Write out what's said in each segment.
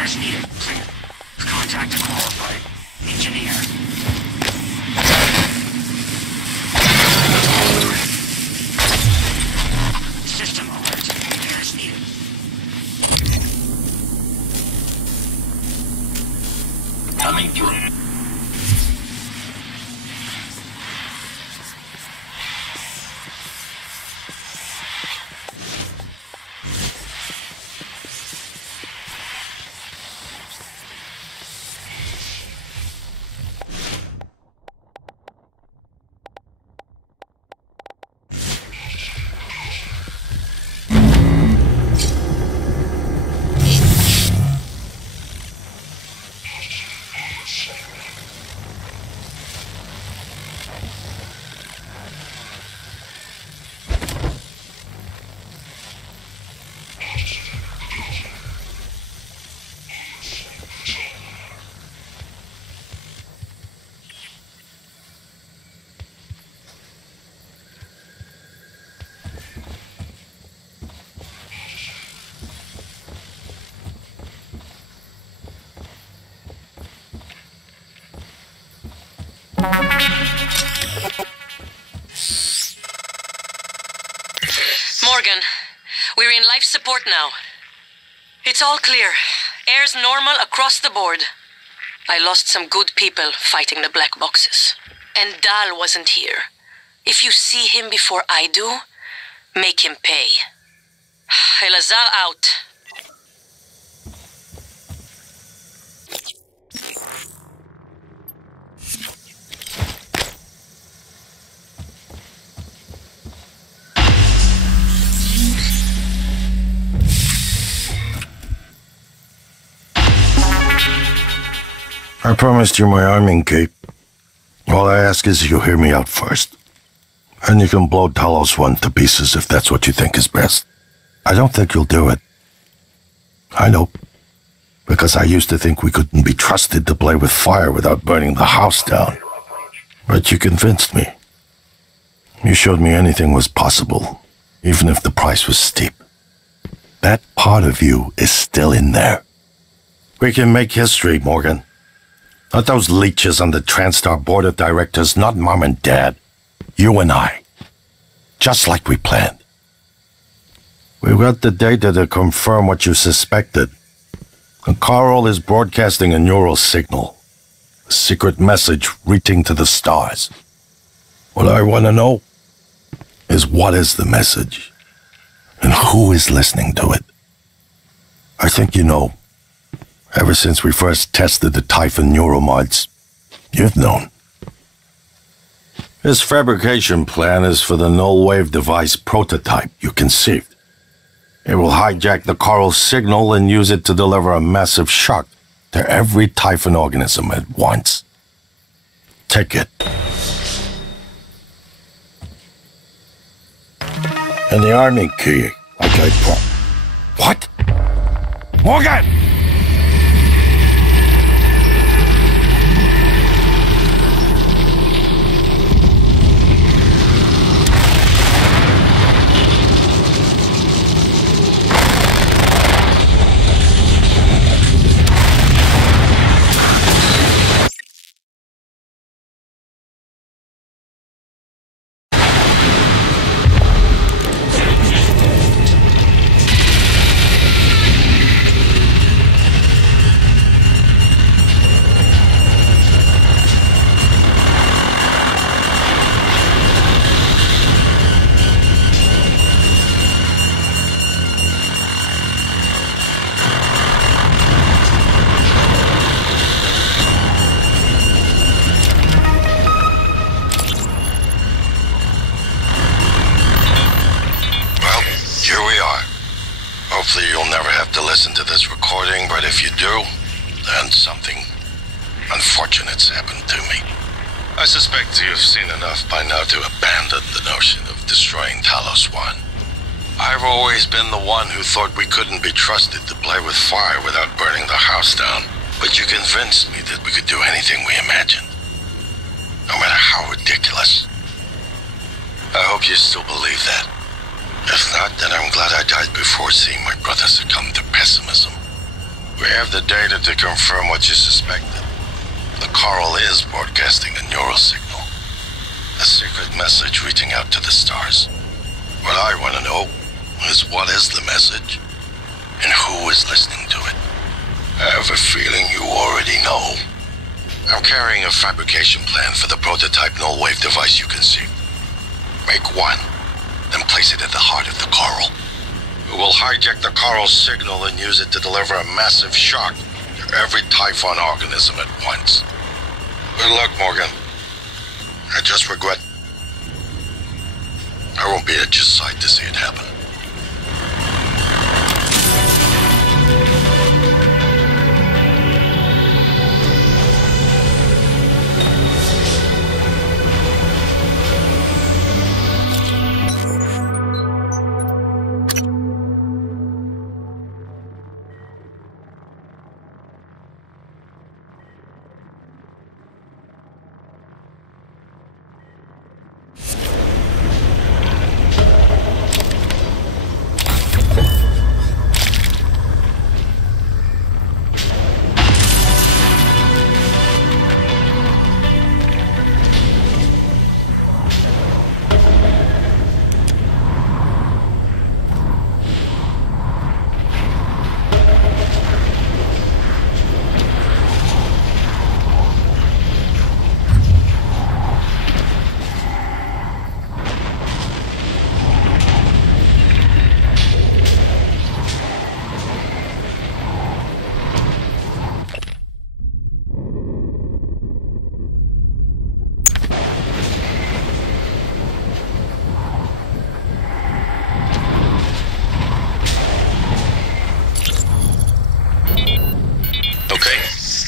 Repairs needed. Clear. Contact a qualified engineer. System alert. Repairs needed. Coming through. Morgan, we're in life support now. It's all clear. Air's normal across the board. I lost some good people fighting the black boxes. And Dahl wasn't here. If you see him before I do, make him pay. Elazar out. I promised you my arming cape. All I ask is you hear me out first. And you can blow Talos One to pieces if that's what you think is best. I don't think you'll do it. I know. Because I used to think we couldn't be trusted to play with fire without burning the house down. But you convinced me. You showed me anything was possible, even if the price was steep. That part of you is still in there. We can make history, Morgan. Not those leeches on the TranStar board of directors, not Mom and Dad. You and I. Just like we planned. We've got the data to confirm what you suspected. And Carl is broadcasting a neural signal. A secret message reaching to the stars. What I want to know is what is the message? And who is listening to it? I think you know. Ever since we first tested the Typhon neuromods, you've known. This fabrication plan is for the null wave device prototype you conceived. It will hijack the Carl signal and use it to deliver a massive shock to every Typhon organism at once. Take it. And the arming key, like I What? Morgan! Hopefully you'll never have to listen to this recording, but if you do, then something unfortunate's happened to me. I suspect you've seen enough by now to abandon the notion of destroying Talos One. I've always been the one who thought we couldn't be trusted to play with fire without burning the house down, but you convinced me that we could do anything we imagined, no matter how ridiculous. I hope you still believe that. If not, then I'm glad I died before seeing my brother succumb to pessimism. We have the data to confirm what you suspected. The coral is broadcasting a neural signal. A secret message reaching out to the stars. What I want to know is what is the message and who is listening to it. I have a feeling you already know. I'm carrying a fabrication plan for the prototype null-wave device you conceived. Make one, then place it at the heart of the coral. We will hijack the coral's signal and use it to deliver a massive shock to every Typhon organism at once. Good luck, Morgan. I just regret I won't be at your side to see it happen.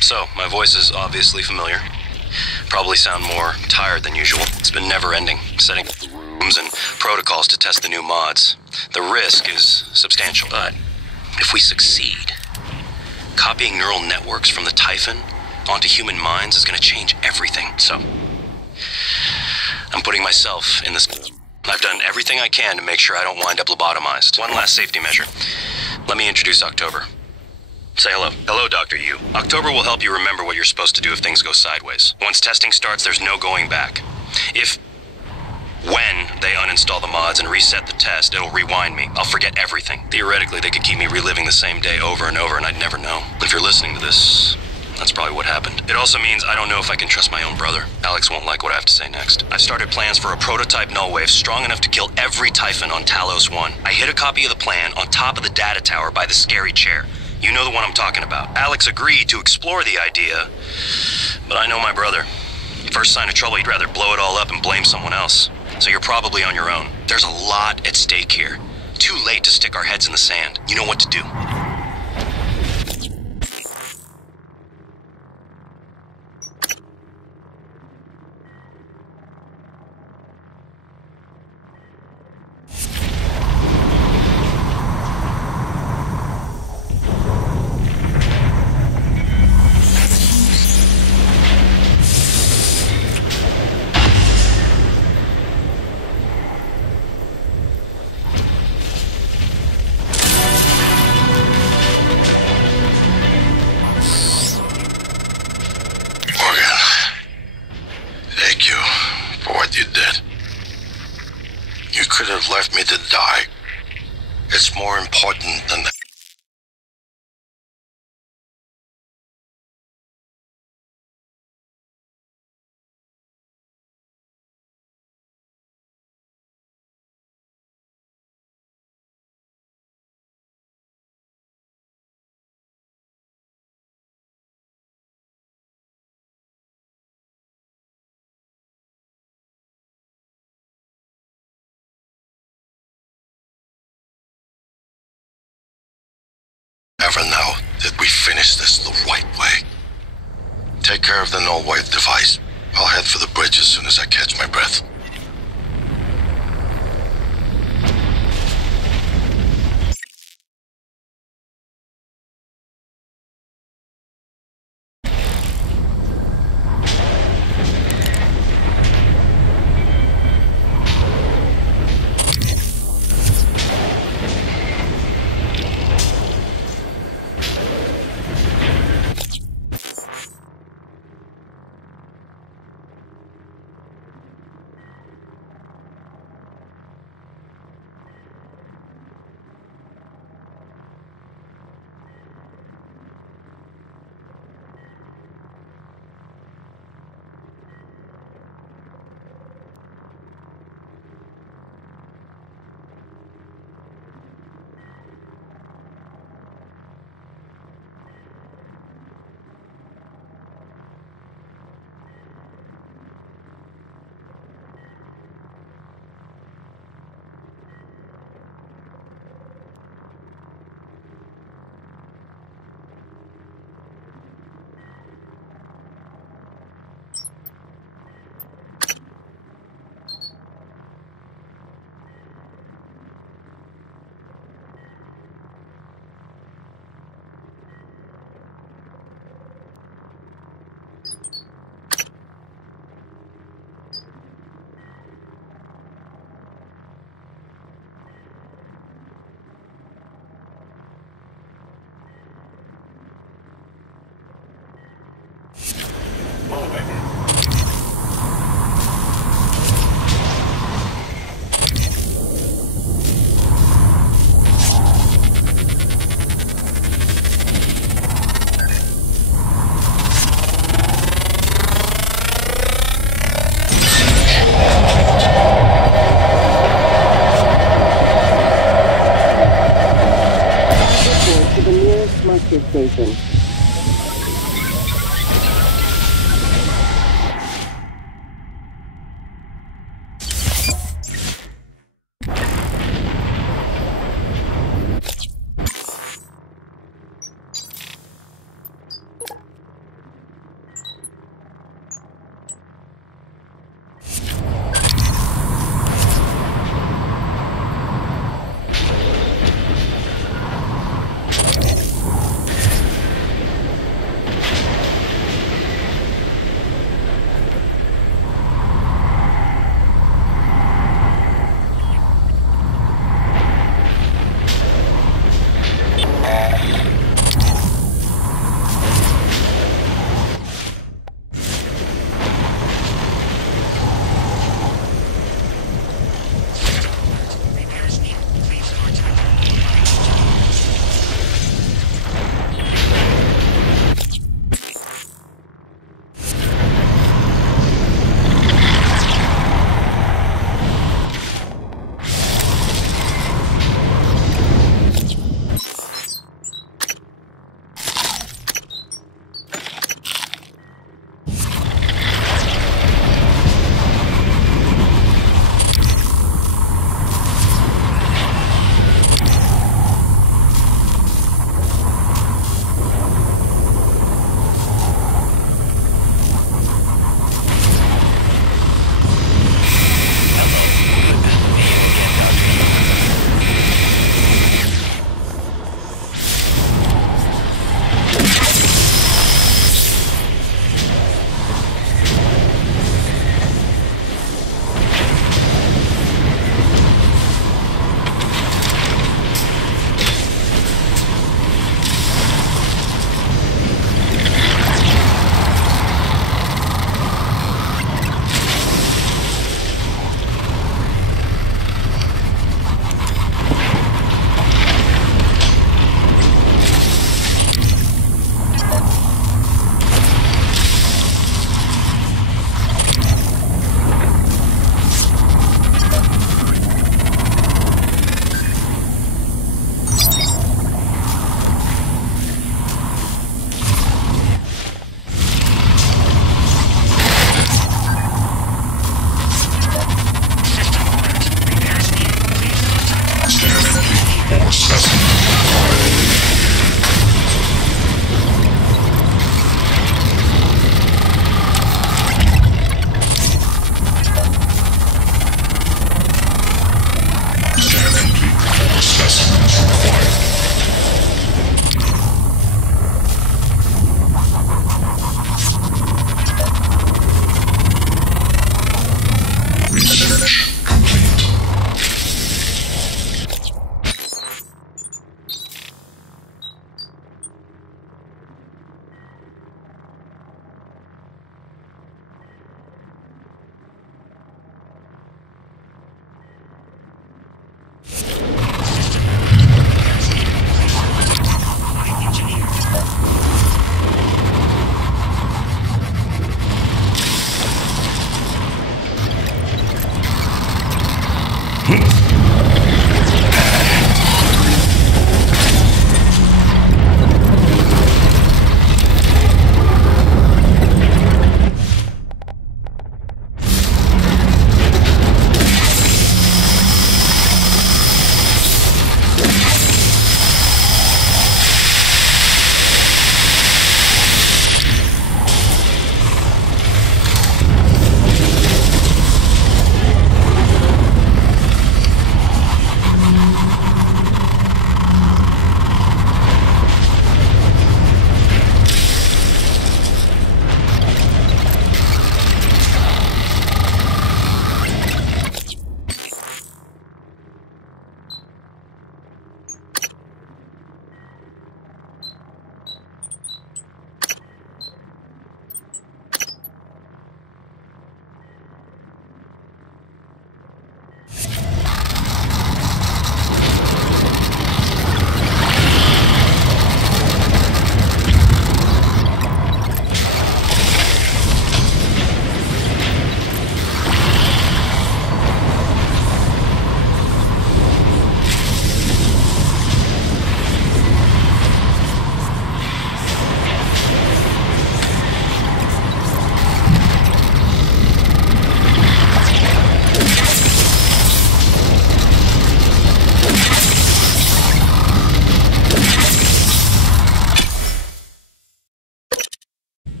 So, my voice is obviously familiar. Probably sound more tired than usual. It's been never-ending, setting up the rooms and protocols to test the new mods. The risk is substantial, but if we succeed, copying neural networks from the Typhon onto human minds is going to change everything. So, I'm putting myself in this. I've done everything I can to make sure I don't wind up lobotomized. One last safety measure. Let me introduce October. Say hello. Hello, Dr. Yu. October will help you remember what you're supposed to do if things go sideways. Once testing starts, there's no going back. When they uninstall the mods and reset the test, it'll rewind me. I'll forget everything. Theoretically, they could keep me reliving the same day over and over, and I'd never know. If you're listening to this, that's probably what happened. It also means I don't know if I can trust my own brother. Alex won't like what I have to say next. I've started plans for a prototype null wave strong enough to kill every Typhon on Talos 1. I hid a copy of the plan on top of the data tower by the scary chair. You know the one I'm talking about. Alex agreed to explore the idea, but I know my brother. First sign of trouble, he'd rather blow it all up and blame someone else. So you're probably on your own. There's a lot at stake here. Too late to stick our heads in the sand. You know what to do. Left me to die. It's more important than that. Never know that we finish this the right way. Take care of the null wave device. I'll head for the bridge as soon as I catch my breath. rescue station.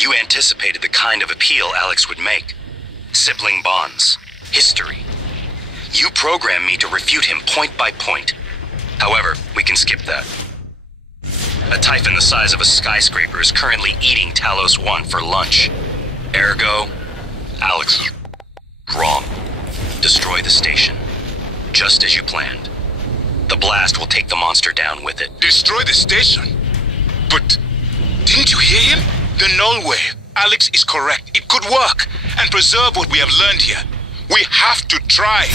You anticipated the kind of appeal Alex would make. Sibling bonds. History. You programmed me to refute him point by point. However, we can skip that. A Typhon the size of a skyscraper is currently eating Talos 1 for lunch. Ergo, Alex is wrong. Destroy the station. Just as you planned. The blast will take the monster down with it. Destroy the station? But didn't you hear him? The null wave. Alex is correct. It could work and preserve what we have learned here. We have to try.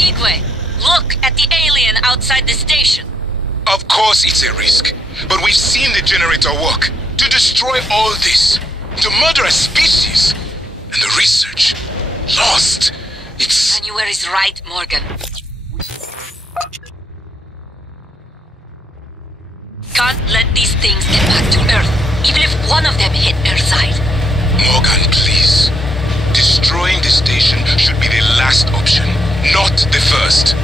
Igwe, look at the alien outside the station. Of course it's a risk, but we've seen the generator work. To destroy all this, to murder a species, and the research lost. It's... Manuel is right, Morgan. Can't let these things get back to Earth, even if one of them hit Earthside. Morgan, please. Destroying the station should be the last option, not the first.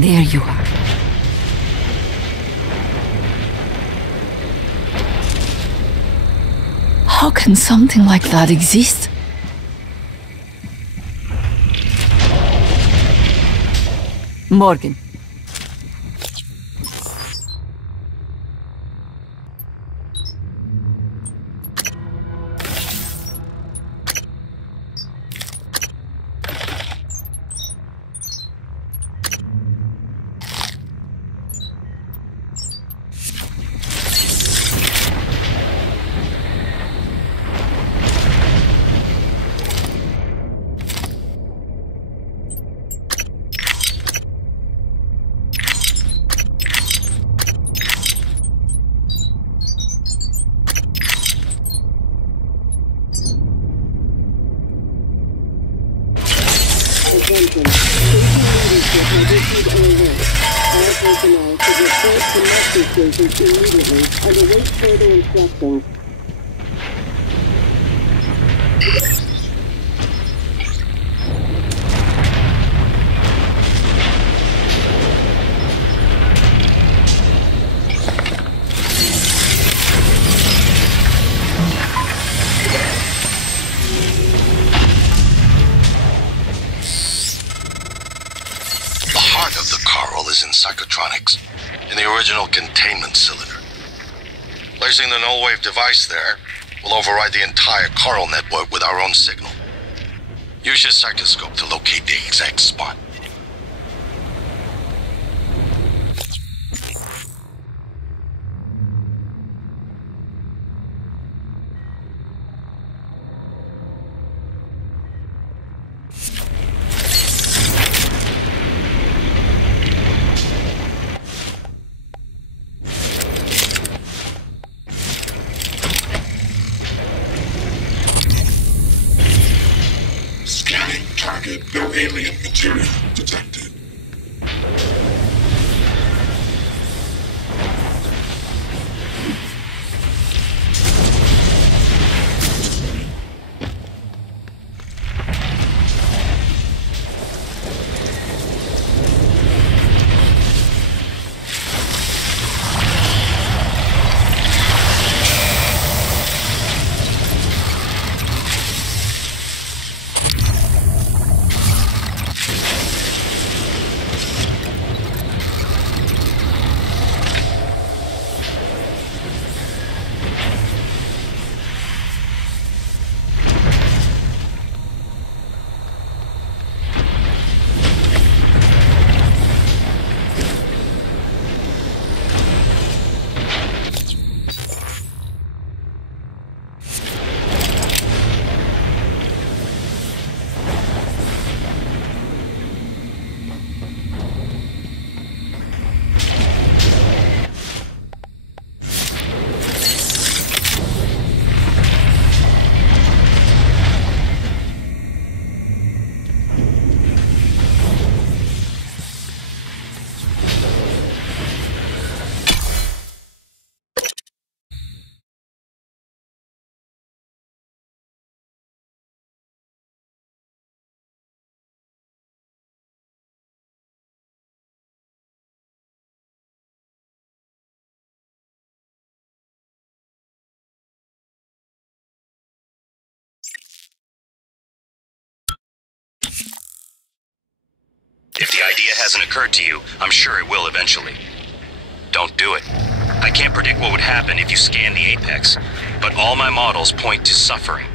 There you are. How can something like that exist? Morgan. Attention. Station leadership has issued an alert. All personnel should report to muster stations immediately and await further instructions. In psychotronics, in the original containment cylinder. Placing the null wave device there will override the entire Coral network with our own signal. Use your psychoscope to locate the exact spot. Scanning target, no alien material detected. If the idea hasn't occurred to you, I'm sure it will eventually. Don't do it. I can't predict what would happen if you scan the Apex, but all my models point to suffering.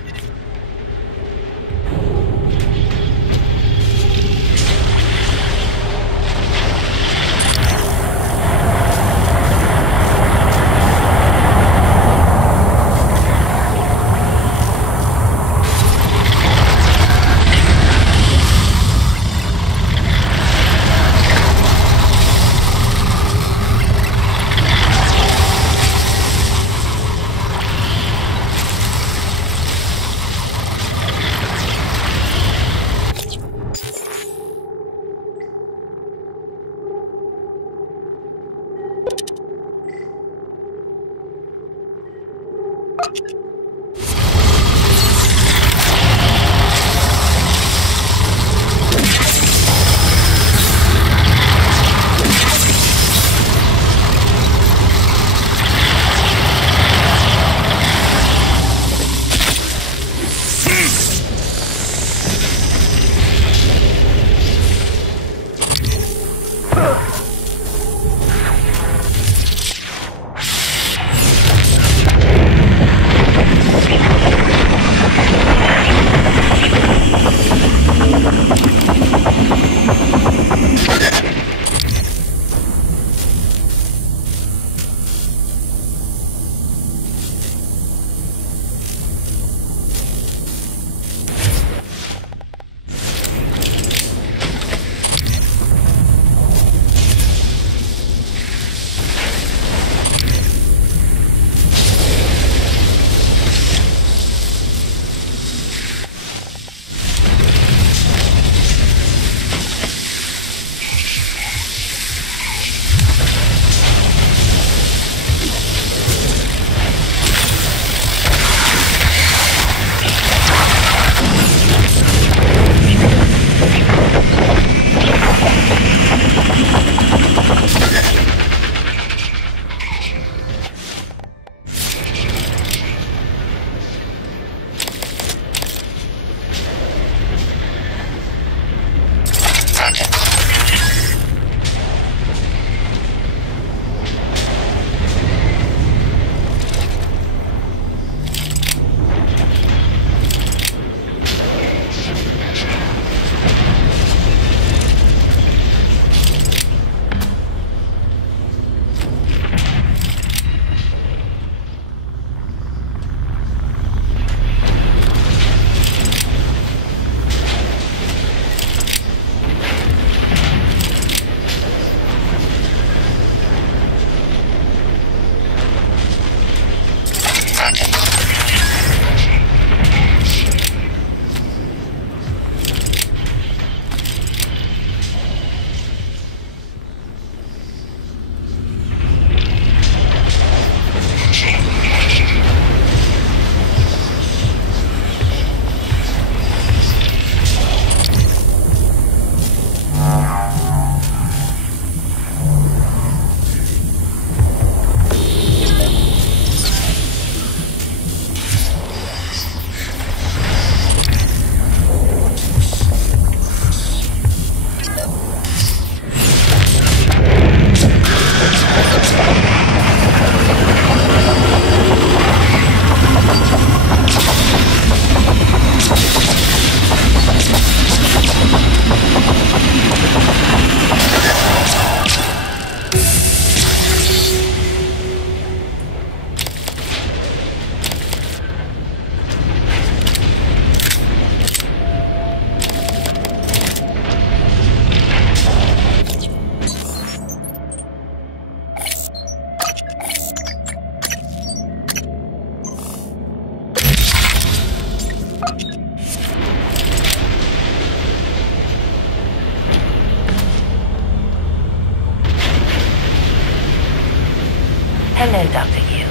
Hello, Dr. Yu.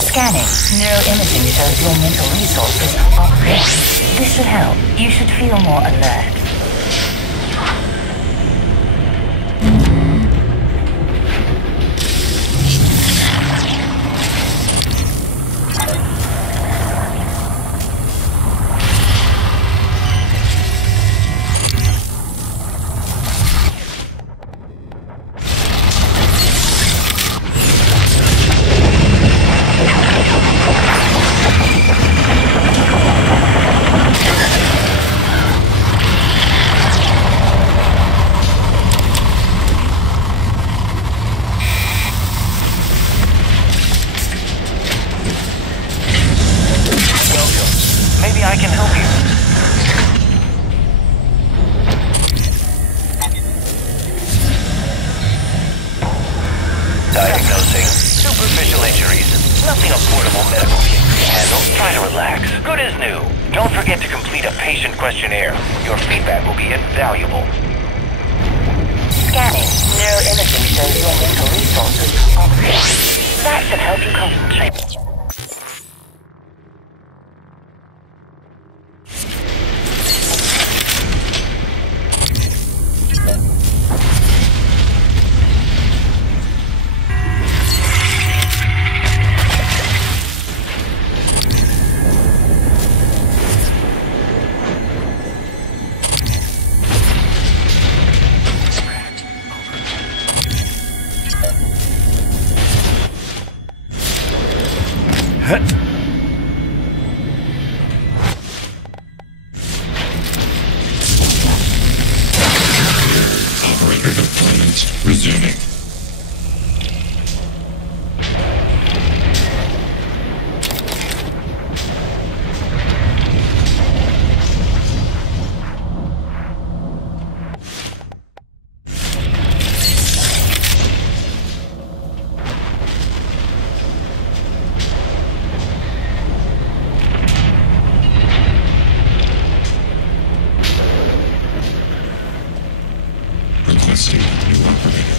Scanning. Neuroimaging shows your mental resources are risk. This should help. You should feel more alert. superficial injuries. Nothing a portable medical kit can handle. Try to relax. Good as new. Don't forget to complete a patient questionnaire. Your feedback will be invaluable. Scanning. Neuroimaging shows your mental resources are full. That should help you concentrate. Operator deployment resuming. Requesting new operator.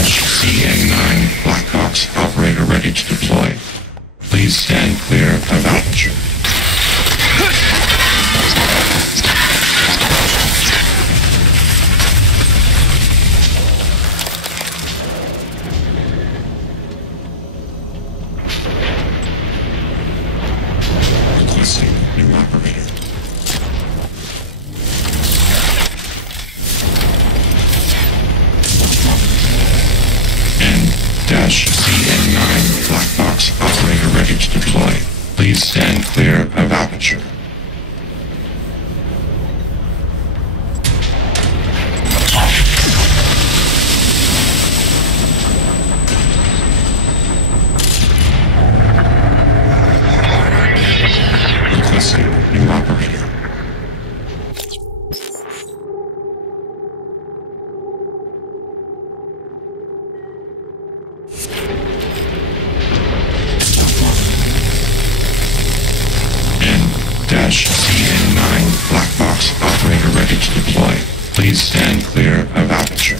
N-CN9 Black Box operator ready to deploy. Please stand clear of aperture. Requesting new operator. N-CN9 Black Box operator ready to deploy. Please stand clear of aperture. Requesting new operator. N-CN9 Black Box operator ready to deploy. Please stand clear of aperture.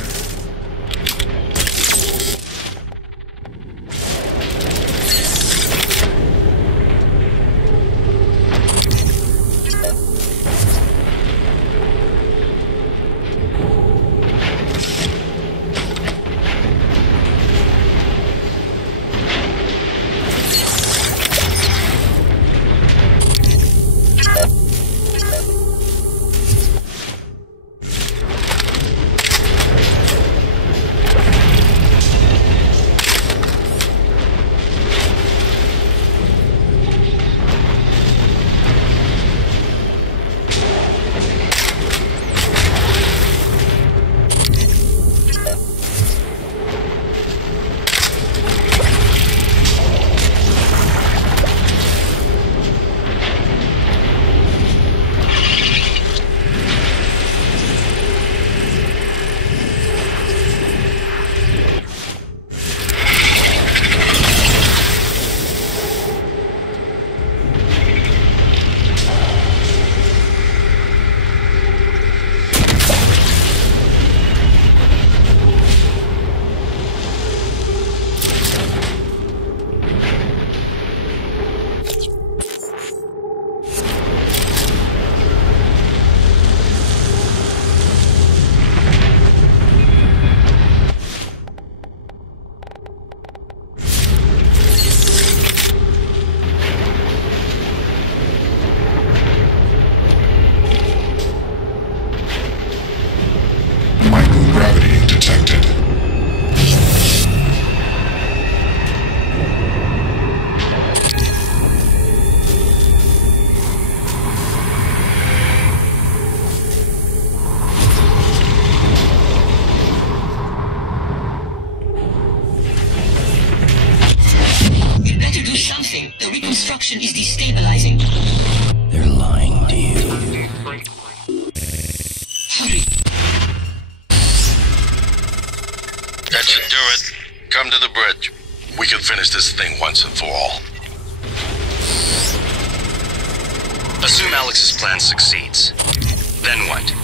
should finish this thing once and for all. Assume Alex's plan succeeds. Then what?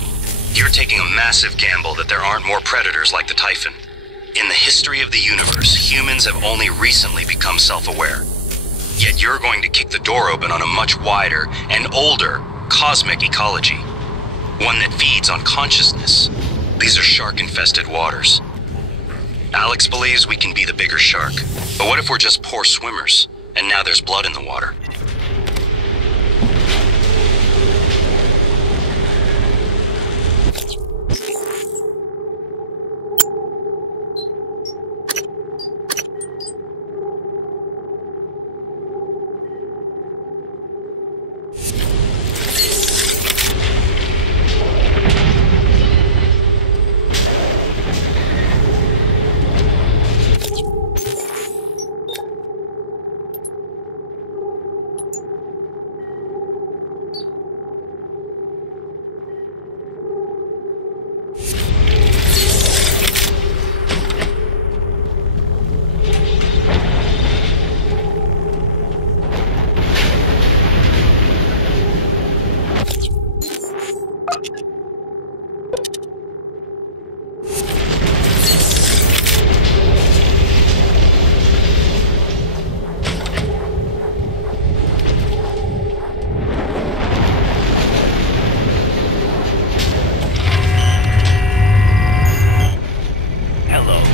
You're taking a massive gamble that there aren't more predators like the Typhon. In the history of the universe, humans have only recently become self-aware. Yet you're going to kick the door open on a much wider and older cosmic ecology. One that feeds on consciousness. These are shark-infested waters. Alex believes we can be the bigger shark. But what if we're just poor swimmers, and now there's blood in the water?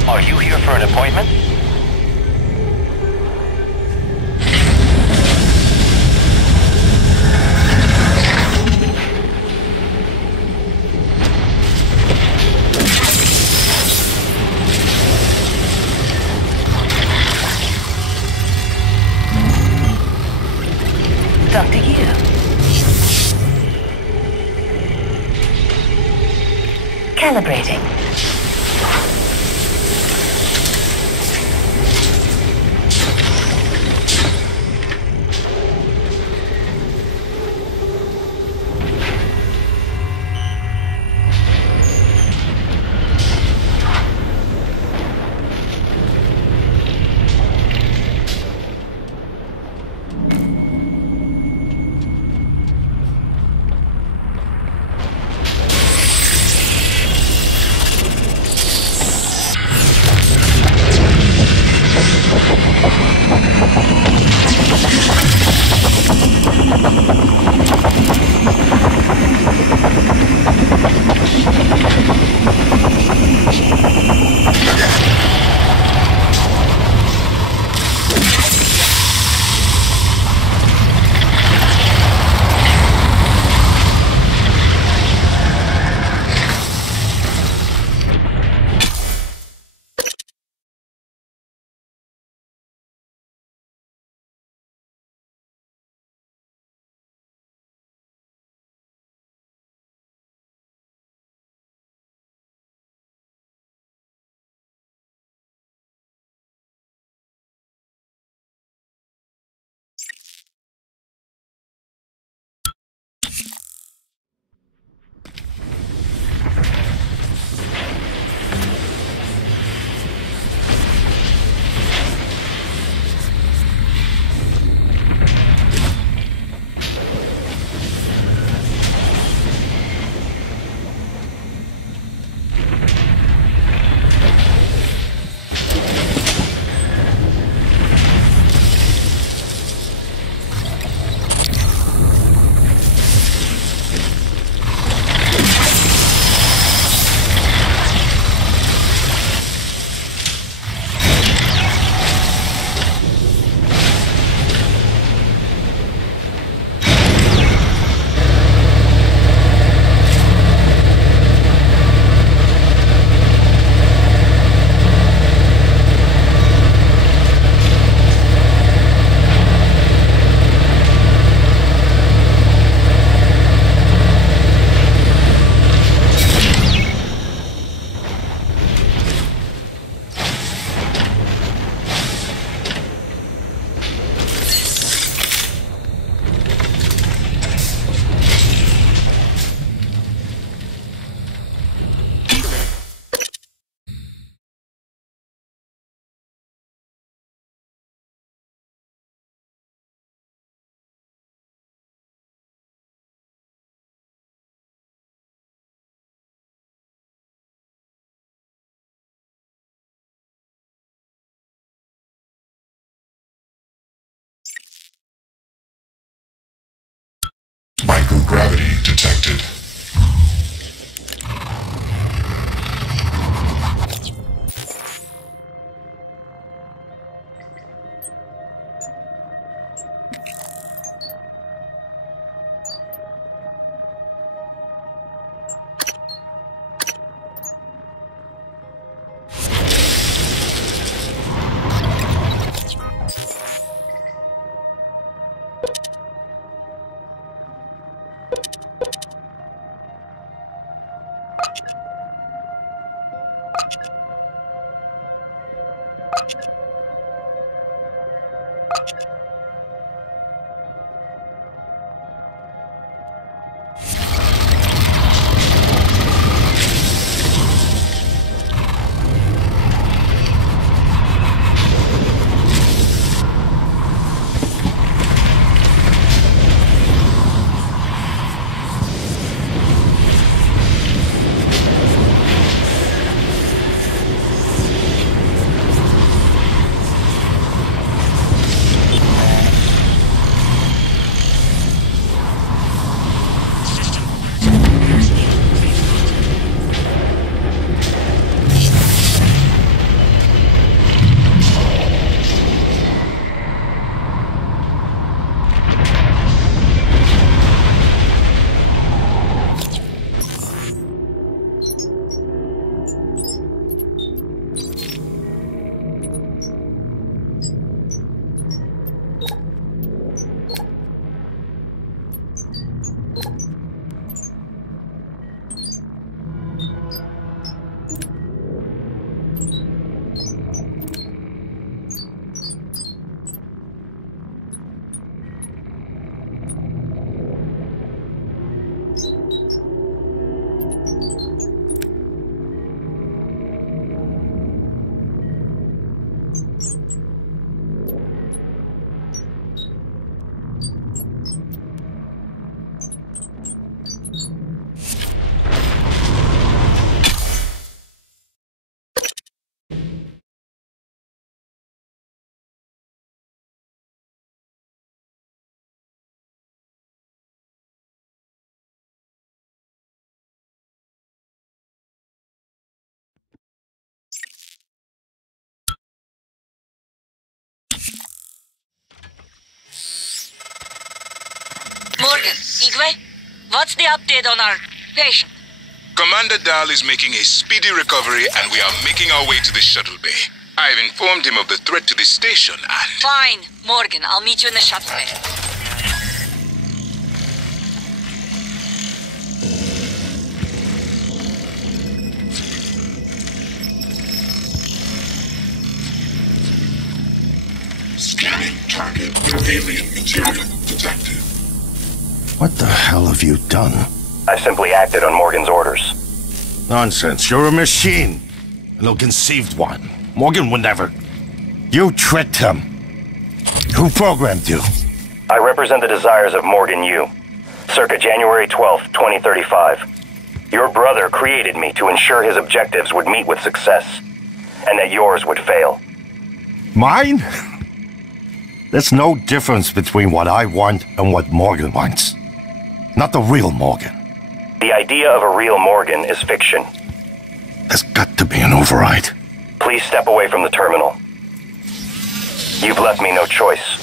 Are you here for an appointment? Dr. Yu. Calibrating. detected. Morgan, Igwe, what's the update on our patient? Commander Dahl is making a speedy recovery and we are making our way to the shuttle bay. I've informed him of the threat to the station and... Fine, Morgan, I'll meet you in the shuttle bay. Scanning target with alien material detected. What the hell have you done? I simply acted on Morgan's orders. Nonsense. You're a machine. An ill-conceived one. Morgan would never. You tricked him. Who programmed you? I represent the desires of Morgan Yu. Circa January 12th, 2035. Your brother created me to ensure his objectives would meet with success, and that yours would fail. Mine? There's no difference between what I want and what Morgan wants. Not the real Morgan. The idea of a real Morgan is fiction. There's got to be an override. Please step away from the terminal. You've left me no choice.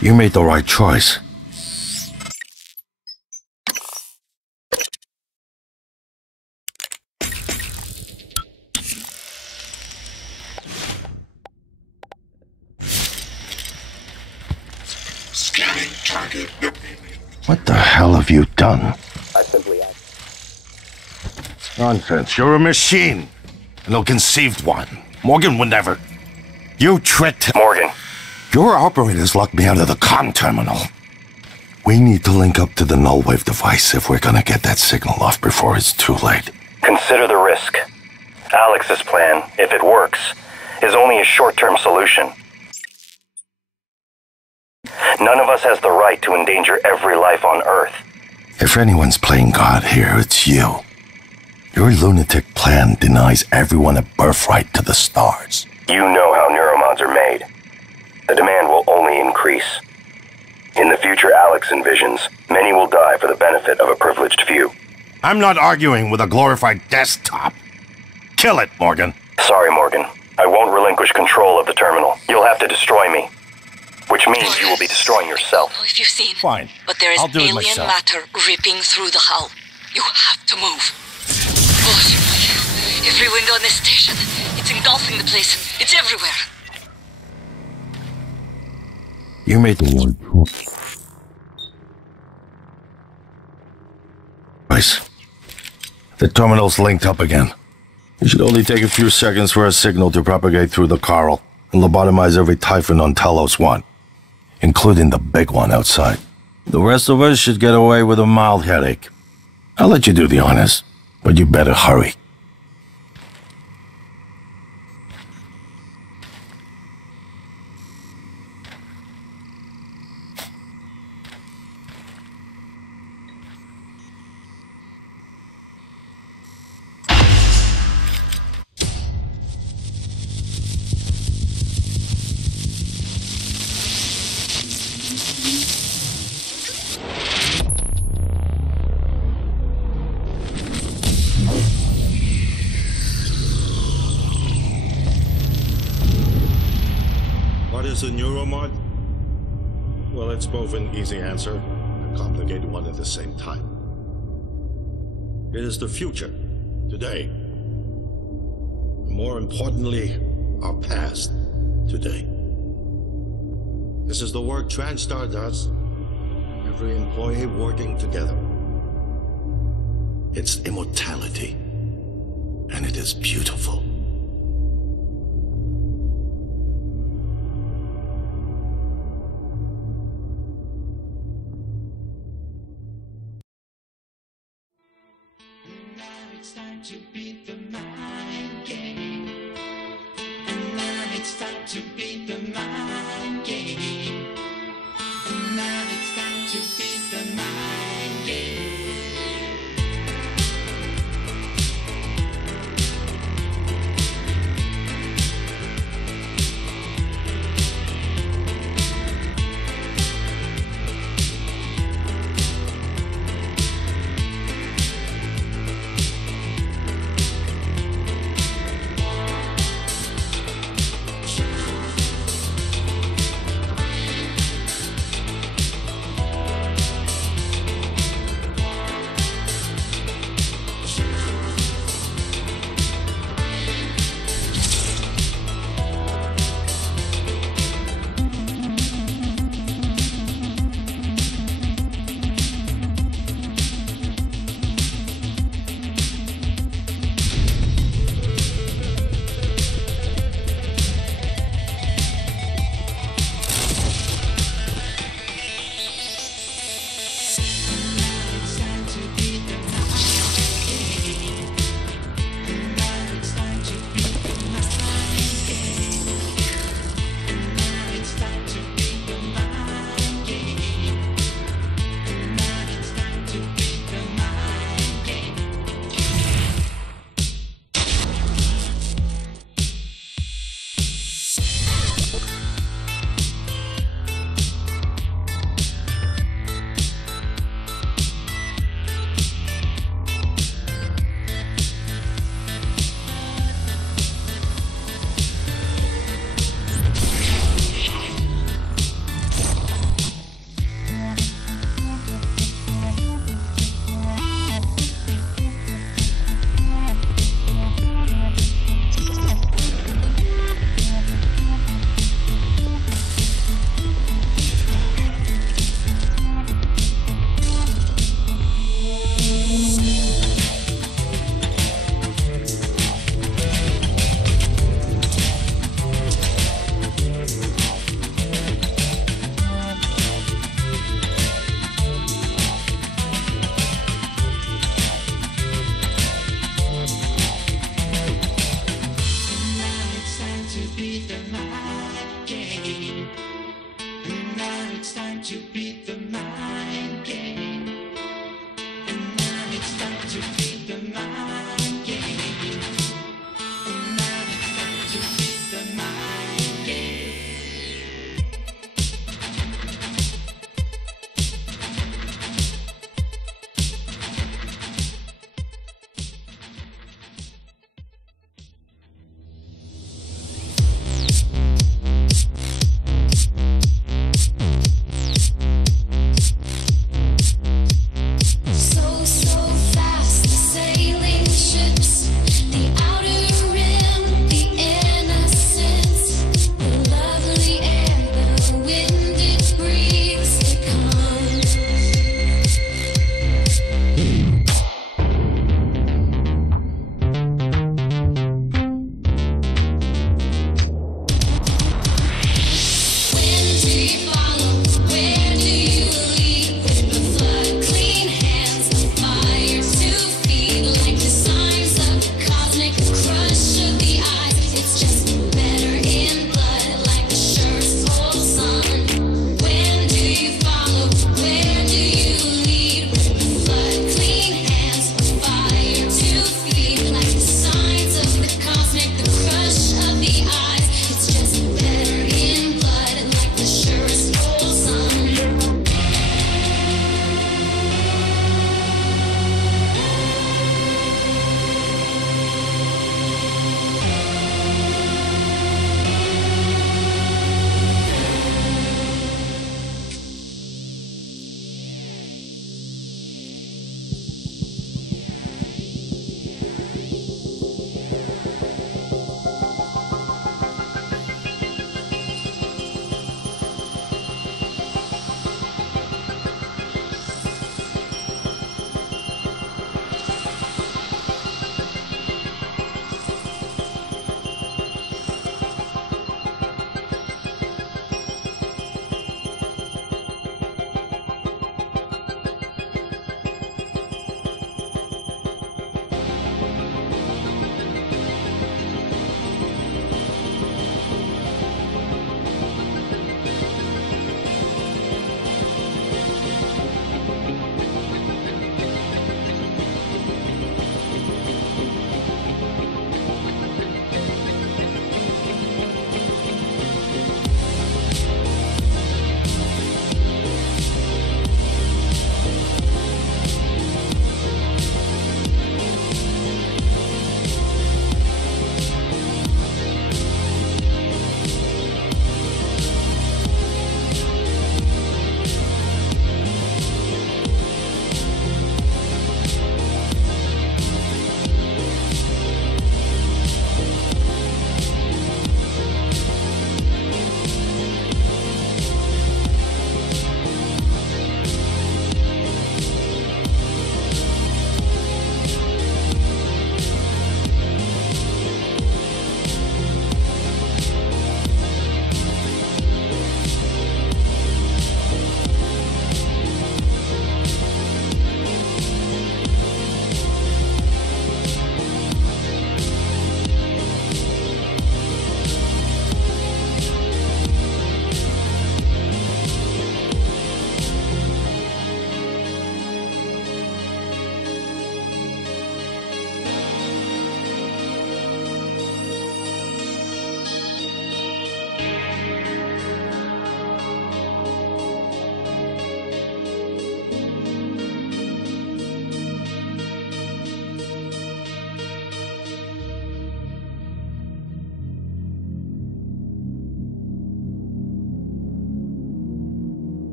You made the right choice. Scanning target. What the hell have you done? I simply acted. Nonsense. You're a machine. An ill-conceived one. Morgan would never. You tricked Morgan. Your operators locked me out of the comm terminal. We need to link up to the null wave device if we're gonna get that signal off before it's too late. Consider the risk. Alex's plan, if it works, is only a short-term solution. None of us has the right to endanger every life on Earth. If anyone's playing God here, it's you. Your lunatic plan denies everyone a birthright to the stars. You know how neuromods are made. The demand will only increase. In the future Alex envisions, many will die for the benefit of a privileged few. I'm not arguing with a glorified desktop. Kill it, Morgan. Sorry, Morgan. I won't relinquish control of the terminal. You'll have to destroy me. Which means you will be destroying yourself. I don't know if you've seen. Fine. But there is I'll do it alien myself. matter ripping through the hull. You have to move. God, every window in this station. It's engulfing the place. It's everywhere. You made the one choice. The terminal's linked up again. It should only take a few seconds for a signal to propagate through the Coral and lobotomize every Typhon on Talos 1, including the big one outside. The rest of us should get away with a mild headache. I'll let you do the honors, but you better hurry. What is a neuromod? Well, it's both an easy answer and a complicated one at the same time. It is the future, today. More importantly, our past, today. This is the work TranStar does. Every employee working together. It's immortality. And it is beautiful. It's time to beat the mind game. And now it's time to beat the mind game. And now it's time to beat the mind game.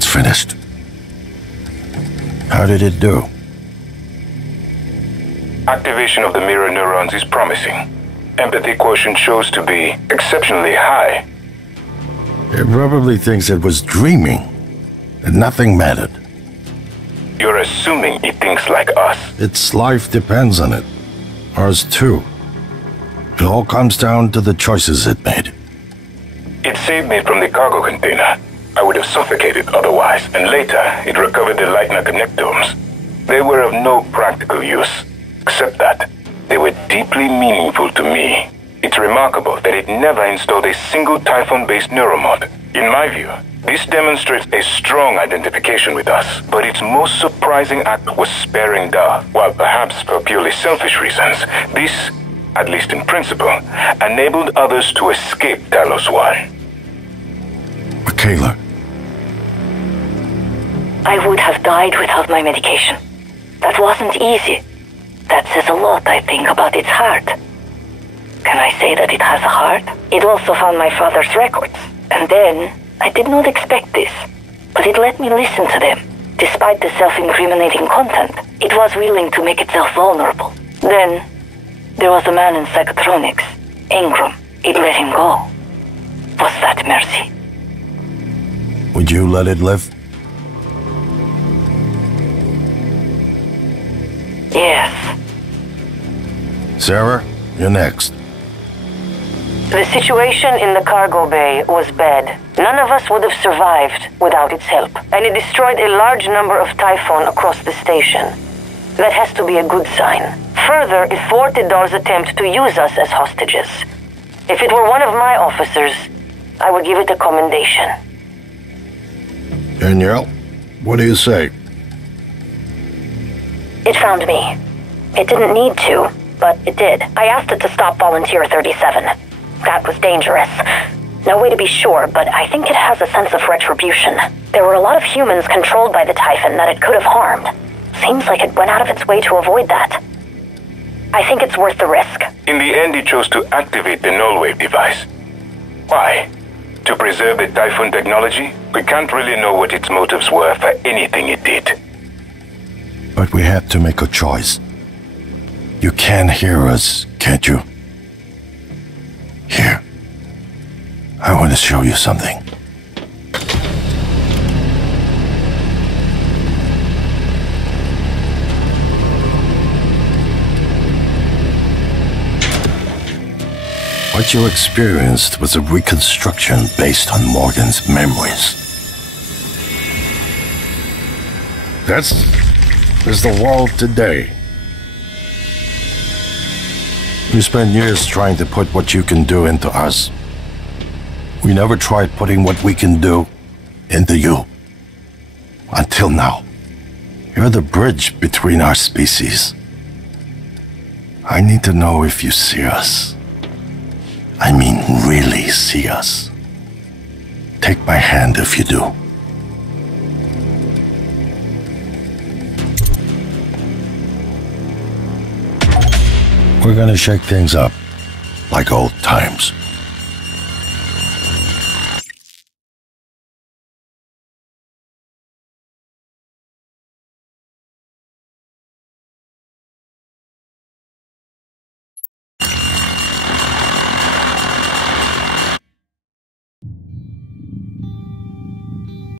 It's finished. How did it do? Activation of the mirror neurons is promising. Empathy quotient shows to be exceptionally high. It probably thinks it was dreaming, and nothing mattered. You're assuming it thinks like us. Its life depends on it. Ours too. It all comes down to the choices it made. It saved me from the cargo container. I would have suffocated otherwise, and later it recovered the Leitner connectomes. They were of no practical use, except that they were deeply meaningful to me. It's remarkable that it never installed a single Typhon-based neuromod. In my view, this demonstrates a strong identification with us, but its most surprising act was sparing Da. While perhaps for purely selfish reasons, this, at least in principle, enabled others to escape Talos 1. Michaela. I would have died without my medication. That wasn't easy. That says a lot, I think, about its heart. Can I say that it has a heart? It also found my father's records. And then, I did not expect this, but it let me listen to them. Despite the self-incriminating content, it was willing to make itself vulnerable. Then, there was a man in psychotronics, Ingram. It let him go. Was that mercy? Would you let it live? Yes. Sarah, you're next. The situation in the cargo bay was bad. None of us would have survived without its help, and it destroyed a large number of Typhon across the station. That has to be a good sign. Further, it thwarted Dar's attempt to use us as hostages. If it were one of my officers, I would give it a commendation. Danielle, what do you say? It found me. It didn't need to, but it did. I asked it to stop Volunteer 37. That was dangerous. No way to be sure, but I think it has a sense of retribution. There were a lot of humans controlled by the Typhon that it could have harmed. Seems like it went out of its way to avoid that. I think it's worth the risk. In the end, it chose to activate the null wave device. Why? To preserve the Typhon technology? We can't really know what its motives were for anything it did. But we had to make a choice. You can hear us, can't you? Here. I want to show you something. What you experienced was a reconstruction based on Morgan's memories. This is the world today. We spent years trying to put what you can do into us. We never tried putting what we can do into you. Until now. You're the bridge between our species. I need to know if you see us. I mean, really see us. Take my hand if you do. We're gonna shake things up, like old times.